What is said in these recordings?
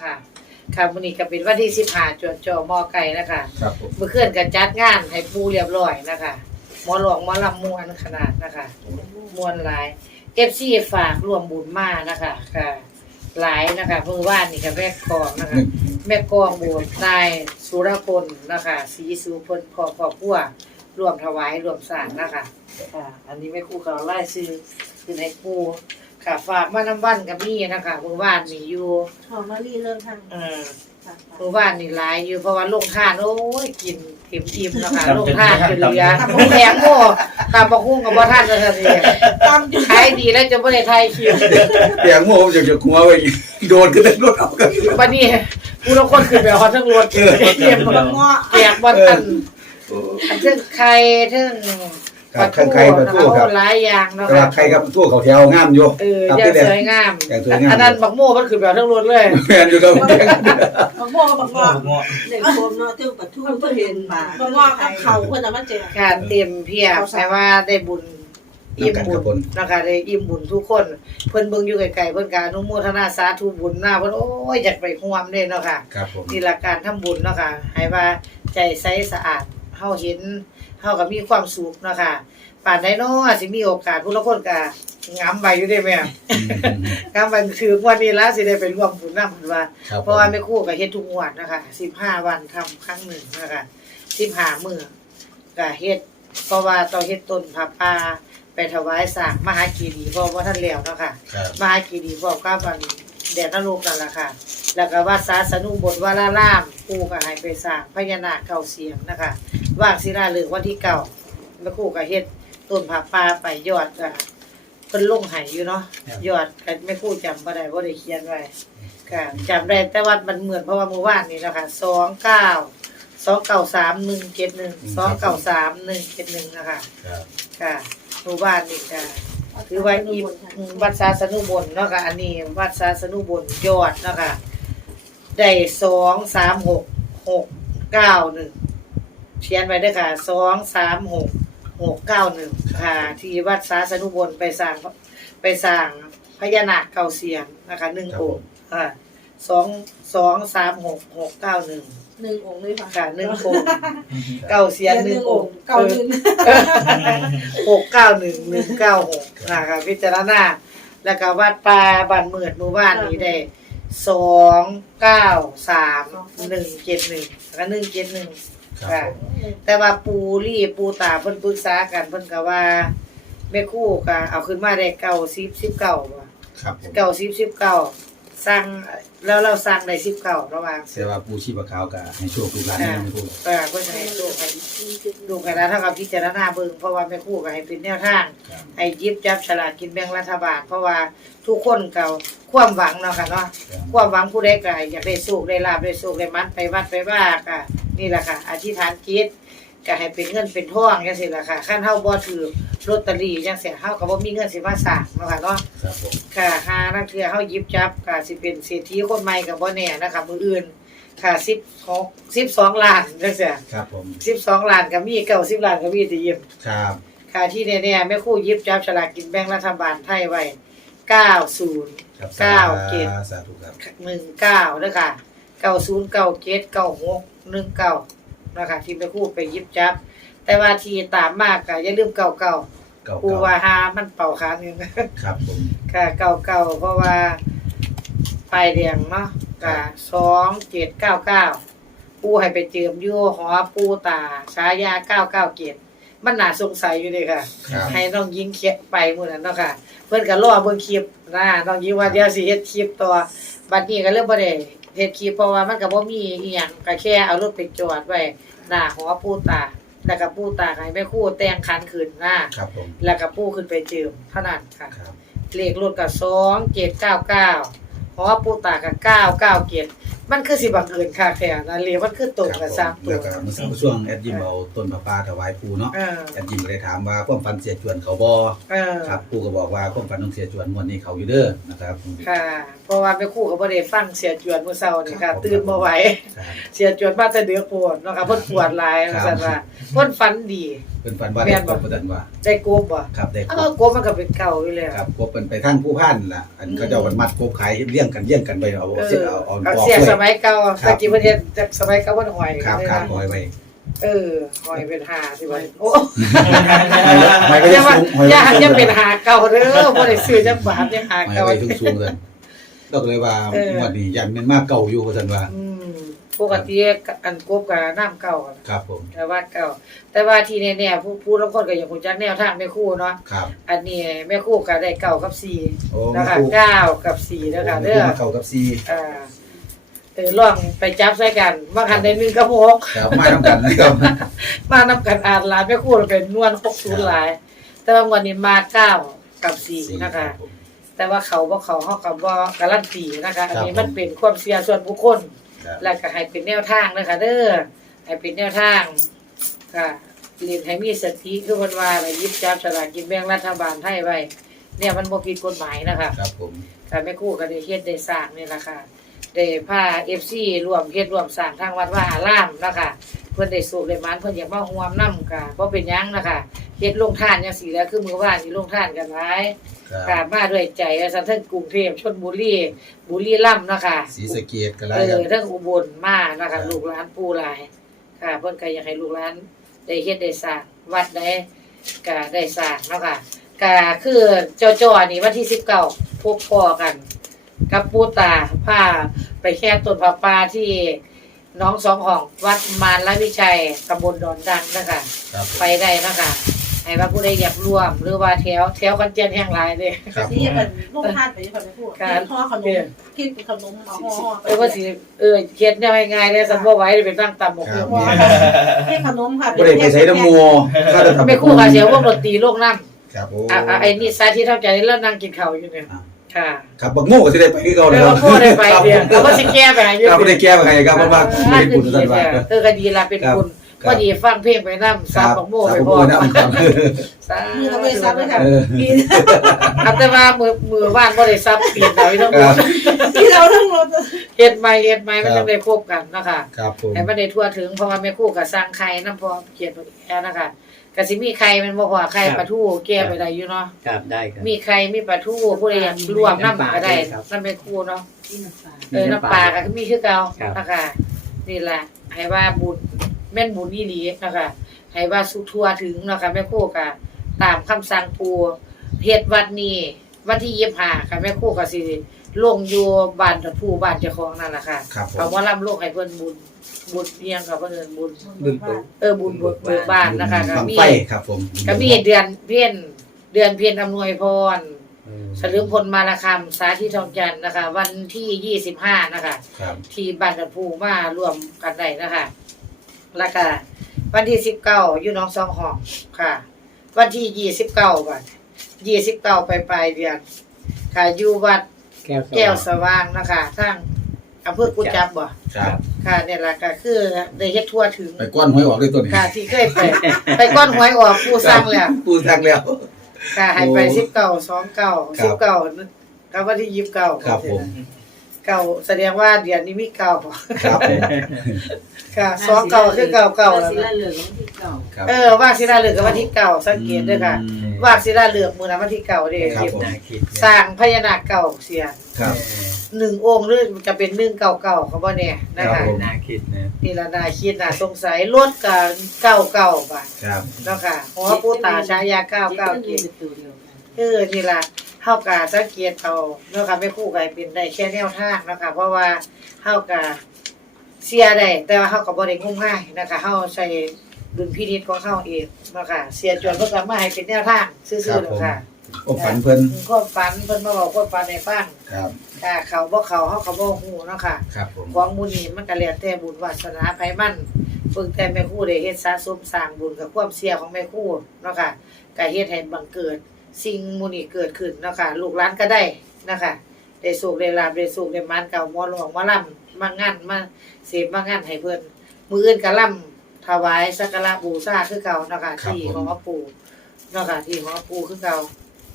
นะคะค่ะมื้อนี้ก็เป็นวันที่15จวดจอมอไก่นะคะ ครับผมเมื่อคืนก็จัดงานให้ปูเรียบร้อยนะคะหมอหลวงหมอลำมวนขนาดนะคะมวนหลาย FC ฝากร่วมบุญมานะคะค่ะ หลายนะคะเมื่อวานนี่ก็แม่กองนะคะ แม่กองโบสถ์นายสุรพลนะคะศรีสุพลพอพอพัวรวมถวายรวมสร้างนะคะอ่าอันนี้แม่ครู่เขาไล่ซื้อคือในครู ค่ะ ฝากมาน้ำวันกับนี่นะคะเมื่อวานนี่อยู่หอมมะลิเริ่มทางเออค่ะเมื่อวานนี่หลายอยู่เพราะว่าลงทานโอ้ยกินเต็มอิ่มนะคะลงทานจนเหลือแพงโม่ตามบอกหุ้งกับบ่ท่านเลยทีตามจุดขายดีแล้วจะไม่ได้ไทยคิวเสียงโม่ผมจะจะหัวไปโดนขึ้นรถเอากันวันนี้ผู้ละคนขึ้นไปฮอดทั้งรถเต็มหมดบางเงาะแจกบอลตันอันเรื่องไข่เรื่อง ครับข้างใครประตูครับหลายอย่างเนาะกระค่ะใครครับตัวเขาแถวงามอยู่เออครับอย่างที่แดงสวยงามอย่างสวยงามอันนั้นบักโม่มันขึ้นแบบทั้งรถเลยแม่นอยู่ครับบางโม่กับบางเงาะเด็กโคมเนาะตึ้งปะทุ่งเพื่อเห็นมาบางเงาะกับเขาเพื่อนจะมาแจกการเตรียมเพียบแปลว่าได้บุญอิ่มบุญนะคะได้อิ่มบุญทุกคน เพิ่นเบิ่งอยู่ไกลๆเพิ่นก็อนุโมทนาสาธุบุญหน้าเพิ่นโอ้ยอยากไปร่วมเด้เนาะค่ะ ครับผม นี่ละการทำบุญเนาะค่ะให้ว่าใจใสสะอาดเฮาเห็น เฮาก็มีความสุขเนาะค่ะป่านใดเนาะสิมีโอกาสผู้ละคนก็งามใบอยู่ได้แม่งามใบถือวันนี้แล้วสิได้ไปร่วมบุญนำเพิ่นว่าครับเพราะว่าแม่ครู่ก็เฮ็ดทุกงวดนะคะ15 วันทำครั้งหนึ่งนะคะ15มื้อก็เฮ็ดเพราะว่าต้องเฮ็ดต้นผ้าป่าไปถวายสร้างมหากีดีเพราะว่าท่านแล้วเนาะค่ะครับมหากีดีพร้อมกับวัน แดดนรกนั่นล่ะค่ะ แล้วก็วัดสาสนุบทวารารามปู่ก็ให้ไปสร้างพญานาคเก่าเสียงนะคะว่างศิลาฤกษ์วันที่เก่าแม่ครู่ก็เฮ็ดต้นผ้าป่าไปยอดก็เพิ่นลงให้อยู่เนาะยอดก็แม่ครู่จำบ่ได้บ่ได้เขียนไว้ค่ะจำได้แต่ว่ามันเหมือนเพราะว่าเมื่อวานนี้นะคะสองเก้าสองเก้าสามหนึ่งเจ็ดหนึ่งสองเก้าสามหนึ่งเจ็ดหนึ่งนะคะ ครับ ค่ะเมื่อวานนี้ค่ะ คือว่าอีอืมวัดสาสนุบนเนาะค่ะอันนี้วัดสาสนุบนยอดเนาะค่ะได้สองสามหกหกเก้าหนึ่งเขียนไว้ด้วยค่ะสองสามหกหกเก้าหนึ่งค่ะ ที่วัดสาสนุบนไปสร้างไปสร้างพญานาคเก่าเสียงนะคะหนึ่งองค์ค่ะสองสองสามหกหกเก้าหนึ่ง หนึ่งองค์เลยค่ะค่ะหนึ่งองค์เก้าเสียนหนึ่งองค์เก้าหนึ่งหกเก้าหนึ่งหนึ่งเก้าหกนะคะพิจารณาแล้วก็วัดปลาบันเมือดหมู่บ้านนี้ได้สองเก้าสามหนึ่งเจ็ดหนึ่งแล้วก็หนึ่งเจ็ดหนึ่งครับผมแต่ว่าปูรี่ปูตาเพิ่นปรึกษากันเพิ่นก็ว่าแม่ครู่ก็เอาขึ้นมาได้เก้าสิบสิบเก้าว่ะครับผมเก้าสิบสิบเก้า สั่งแล้วเราสั่งได้สิบเก้าระหว่างเสียว่าปูชีพขาวกับให้โชคลูกหลานนี่ไม่พูดเออเพื่อจะให้ลูกให้ลูกให้ร้านเท่ากับพิจารณาเบิ่งเพราะว่าแม่ครู่ก็ให้เป็นแนวทางครับให้หยิบจับฉลากกินแบ่งรัฐบาล เพราะว่าทุกคนเก่าความหวังเนาะค่ะเนาะความหวังผู้ใดก็อยากได้สุขได้ลาบได้สุขได้มันไปวัดไปว่าก็นี่แหละค่ะอธิษฐานจิต ก็ให้เป็นเงินเป็นทองจังซี่ล่ะค่ะคันเฮาบ่ถือลอตเตอรี่จังซี่เฮาก็บ่มีเงินสิมาสร้างเนาะค่ะเนาะครับผมค่ะหานักเทื่อเฮาหยิบจับก็สิเป็นเศรษฐีคนใหม่ก็บ่แน่นะคะมื้ออื่นค่ะ16 12ล้านจังซี่ครับผม12ล้านก็มี90ล้านก็มีที่หยิบครับค่ะที่แน่ๆแม่ครู่หยิบจับฉลากกินแบ่งรัฐบาลไทยไว้90 ครับเก้าเจ็ด สาธุครับ 19เด้อค่ะ90 97 96 19 นะคะที่แม่ครู่ไปหยิบจับ แต่ว่าที่ตามมากก็อย่าลืมเก่าเก่าๆกูว่าหามันเป่าขาหนึงครับผม ค่ะเก่าเก่าๆเพราะว่าปลายแดงเนาะค่ะสองเจ็ดเก้าเก้าปูให้ไปเจิมอยู่หอปูตาฉายาเก้าเก้าเกียรติมันน่าสงสัยอยู่เลยค่ะ ครับ ให้น้องยิงเคียไปมื้อนั้นเนาะค่ะ เพิ่นก็รอเบิ่งคลิปนะน้องยิงว่าเดี๋ยวสิเฮ็ดคลิปต่อบัดนี้ก็เริ่มบ่ได้ เฮ็ดคลิปเพราะว่ามันก็บ่มีอีหยังก็แค่เอารถไปจอดไว้หน้าหอปูตา แล้วก็ปูตาให้แม่ครูแต่งคันขึ้นนะครับผมแล้วก็ปูขึ้นไปเจิมเท่านั้นค่ะ ครับเลขรถกับสองเจ็ดเก้าเก้าหอปูตากับเก้าเก้าเจ็ด มันคือสิบังเอิญค่ะแค่นั้นเลยมันคือตรงกับสามตัแล้ววก็เมื่อช่วงแอดยิมเอาต้นมะปรางถวายปู่เนาะเออแอดยิมก็เลยถามว่าความฝันเสียจวนเขาบ่เออครับปู่ก็บอกว่าความฝันของเสียจวนงวดนี้เขาอยู่เด้อนะครับค่ะ เพราะว่าแม่ครู่ก็บ่ได้ฟังเสียจวนมื้อเช้านี่ค่ะตื่นบ่ไหว ครับ เสียจวนมาแต่เดือปวดเนาะค่ะเพิ่นปวดหลายครับว่าซั่นว่าเพิ่นฝันดี เป็นฝันว่าแม่ได้นกบ่บประดันว่าได้กบบ่ครับได้กเอ้าบกบมันก็เป็นเก่าอยู่แล้ว ครับกบเป็นไปทางผู้พันล่ะ อันเขาเจ้ามันมัดกบขายเลี้ยงกันเลี้ยงกันไปเอาเอเสียอเอาเอาเอาปอกเสียไว้สมัยเก่าครับ ตะกี้เพิ่นเฮ็ดจากสมัยเก่าเพิ่นหอยครับเลยครับนะปล่อยไว้เออหอยเป็นหาสิว่าโอ้ไม่ก็อยัย่างว่าสูงหอยอย่าสูงอย่าเป็นหาเก่าเด้อบ่ได้ซื้อจักบาทอย่าหาหอยเก่า ไว้สูงๆเลยเราก็เลยว่าเอองวดนี้ยันเป็นมากเก่าอยู่ว่าซั่นว่าอืมปกติอันกบกับน้ำเก่าอะครับ ผมแต่ว่าเก่า แต่ว่าที่แน่ๆผู้ผู้ลางคนก็อยากรู้จักแนวทางแม่ครู่เนาะครับอันนี้แม่ครู่ก็ได้เก่ากับสี่โอ้นะแม่คะครูเก้ากับสี่นะคะแม่เด้ครูอมาเก่ากับซีอ่าเออลองไปจับใส่กันบางคันได้หนึ่งกับหกครับมานํกันนะครับมานำกันอ่านหลายแม่ครู่เป็นนวลหกศูนย์หลาย แต่ว่าวันนี้มาเก้ากับสี่นะคะรับผมแต่ว่าเขาบ่เขาเฮากับบ่การันตีนะคะอันนี้ครับมันเป็นความเชื่อส่วนบุคคลครับแล้วก็ให้เป็นแนวทางนะคะเด้อให้เป็นแนวทางค่ะเรียนให้มีสติคือเพิ่นว่าให้หยิบจับสลากกินแบ่งรัฐบาลไทยไว้เนี่ยมันบ่ผิดกฎหมายนะคะครับผมค่ะแม่ครู่ก็ได้เฮ็ดได้สร้างนี่ล่ะค่ะ ได้พา FC ร่วมเฮ็ดร่วมสร้างทางวัดว่าอารามนะคะเพิ่นได้สูบได้หมานเพิ่นอยากมาร่วมนำก็บ่เป็นหยังนะคะเฮ็ดลงทานจังซี่แหล้วคือมื้อวานนี่ลงทานกันหลายคค่ะรับมาด้วยใจว่าซั่นเทั้งกรุงเทพชลบุรีบุรีรัมย์นะคะศรีสะเกษก็หลาเอยครัอบเทั้งอุบลมานะคะลูกหลานปู่หลาย ค่ะเพิ่นก็อยากให้ลูกหลานได้เฮ็ดได้สร้างวัดได้ก็ได้สร้างเนาะค่ะก็คือเจ้าจ้อนี่วันที่19พบพ่อกัน กับปู่ตาพาไปแค่ต้นผาป่าที่หน้องสองห้องวัดมารละวิชัยตำบลดอนดังนะคะครับผมไปได้นะคะให้ว่าผู้ใดอยากร่วม หรือว่าแถวแถวกันเจียนแห่งหลายเลย ครับผนี่ม เป็นลูกทาสไปที่พ่อไม่พูดห่อขนมกินขนมมาห่อไปเออว่าสิเออเฮ็ดแนวง่ายๆเลยสันบ่ไหวเลยไปตั้งตำหมกครับหุ่นให้ขนมค่ะบ่ได้ไปใช้น้ำมัวก็จะทำไม่คู่กับเสียววงดนตรีโลกน้ำครับโอ้อะอะไอ้นี่สาธิตเท่าใจแล้วนั่งกินข้าวอยู่เนี่ย ค่ะครับบักโง่ก็สิได้ไปคือเก่าเอเลยอครับพ่อได้ไปเดียวแล้วก็สิแก้ไปให้อยู่ครับบ่ได้แก้ไปให้ครับเพราะว่าไม่ได้บุญสันว่า เออก็ดีละเป็นบุญครับพอดีฟังเพลงไปนำสามบักโม่ไปพอครับผมครับสามือเราไปซับเลยค่ะเออกินอัแต่ว่ามือมือว่านบ่ได้ซับเปลี่ยนเอาทั้งหมครัดบที่เราทั้งรถเฮ็ดใหม่เฮ็ดใหม่มันครัจะบได้ครบกันเนาะคะครับผม ให้มันได้ทั่วถึงเพราะว่าแม่ครู่ก็สร้างไข่น้ำพอเขียนแค่นะคะ ก็สิมีไข่แมันบ่พอไข่ปลาทูแก้ไปได้อยู่เนาะครับได้ครับ มีไข่มีปลาทูผู้ใดอยากรวมน้ำก็ได้ครับนั่นแม่ครู่เนาะกินน้ำปลาเออน้ำปลาก็มีคือเก่าครับ นะคะนี่ล่ะให้ว่าบุญแม่นบุญอีหลีนะคะให้ว่าสุขทั่วถึงเนาะคะแม่ครู่ก็ตามคำสั่งปู่เฮ็ดวัดนี้วันที่25ค่ะแม่ครู่ก็สิ ลงอยู่บ้านตะผู้บ้านเจ้าของนั่นล่ะค่ะครับผม เอาว่าร่ำลูกให้เพิ่นบุญบุญเอียงกับเพิ่นเอิ้นบุญบุญปลูกเออบุญเบิกเบิกบ้านนะคะก็บังมีไฟครับผมก็มีเดือนเพี้ยนเดือนเพียนอำนวยพรสลึงพลมาละคำสาธิตทองจันทร์นะคะ วันที่ยี่สิบห้านะคะ ครับ ที่บ้านตะพูมารวมกันได้นะคะแล้วก็วันที่สิบเก้าอยู่หน้องซองหองค่ะ วันที่ยี่สิบเก้าวันยี่สิบเก้าไปปลายเดือนค่ะอยู่วัดแก้วแก้วสว่างนะคะทั้งอำเภอกุจับบ่ครับค่ะเนี่ยแหละก็คือได้เฮ็ดทั่วถึงไปก้อนหวยออกเลยตัวนี้ค่ะที่เคยไป ไปก้อนหวยออกผู้สร้างแล้วปูสั่งแล้ว ค่ะให้ไปโอ้สิบเก้าสองเก้าครัสิบบเก้ากับวันที่ยี่สิบเก้าครับผม เก้าแสดงว่าเดือนนี้มีเก้าครับผมค่ะสองเก้าคือเก้าเก้าแล้วสินะละเหลืองที่เก่าครับ เออว่างศิลาเหลืองกับวันที่เก้าสังเกตด้วยค่ะอืมว่างศิลาเหลืองมือนะวันที่เก้าเด้ครับผม น่าคิดสร้างพญานาคเก่าเสียครับ หนึ่งองค์หรือจะเป็นหนึ่งเก่าเก่าเขาบ่เนี่ยนะครัคะบผม น่าคิดนะนี่ละนาคิดน่าสงสัยรถกับเก้าเก้าบาทครับเนาะค่ะหัวผู้ตาชายาเก้าเก้าเกศตัวเดียวกันเออนี่ล่ะ เฮากะสังเกตเอาเนาะค่ะไม่คู่กันเป็นได้แค่แนวทางเนาะค่ะเพราะว่าเฮากะเสียได้แต่ว่าเฮาก็บ่ได้งมง่ายนะคะเฮาใช้ดุลพินิจของเฮาเองเนาะค่ะเสียจวนเพิ่นก็มาให้เป็นแนวทางซื่อๆเนาะค่ะผมฝันเพิ่นความฝันเพิ่นมาบอกความฝันให้ฟังครับค่ะเขาบ่เขาเฮาก็บ่ฮู้เนาะค่ะครับผมของบุญนี่มันก็แล้วแต่บุญวาสนาไผมันเพิ่งแต่แม่ครูได้เฮ็ดสะสมสร้างบุญกับความเสียของแม่ครูเนาะค่ะก็เฮ็ดให้บังเกิด สิ่งมูนี่เกิดขึ้นเนาะค่ะลูกหลานก็ได้นะคะได้สุขได้ลาบได้สุขได้หมานเก่าหมอหลวงหมอลำมางานมาเสพมางานให้เพิ่นมื้ออื่นก็ล่ำถวายสักการะบูชาคือเก่าเนาะค่ะที่ของพ่อปู่เนาะค่ะที่ของพ่อปู่คือเก่า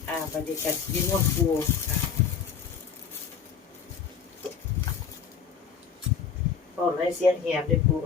อ่าปฏิกัตินิมนต์ปู่ค่ะบอกให้เสียงแหบด้วยปู่